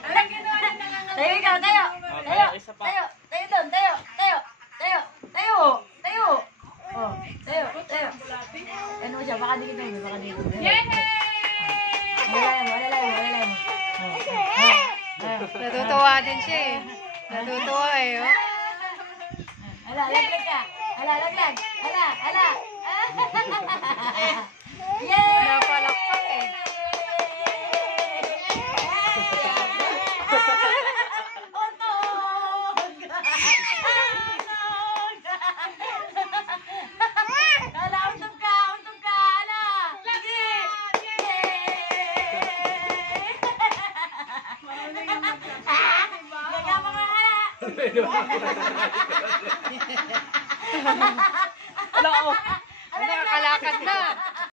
Anong ginawa na nangangalit? Tayo ikaw, tayo. Tayo. Tayo. Tayo doon. Tayo. Tayo. Tayo. Tayo. Tayo. Oh, tayo. Tayo. Ano siya? Baka dikit mo. Baka dikit mo. Yay! Wala mo. Natutuwa din siya eh. Natutuwa eh. Oh. Ala, laglag ka. Ala, laglag. Ala, ala. Yay! Napalakpak eh. Ala, untog ka. Ala. Lagi. Lagyan mo nga ala. Ala, oh. Nakakalakad na.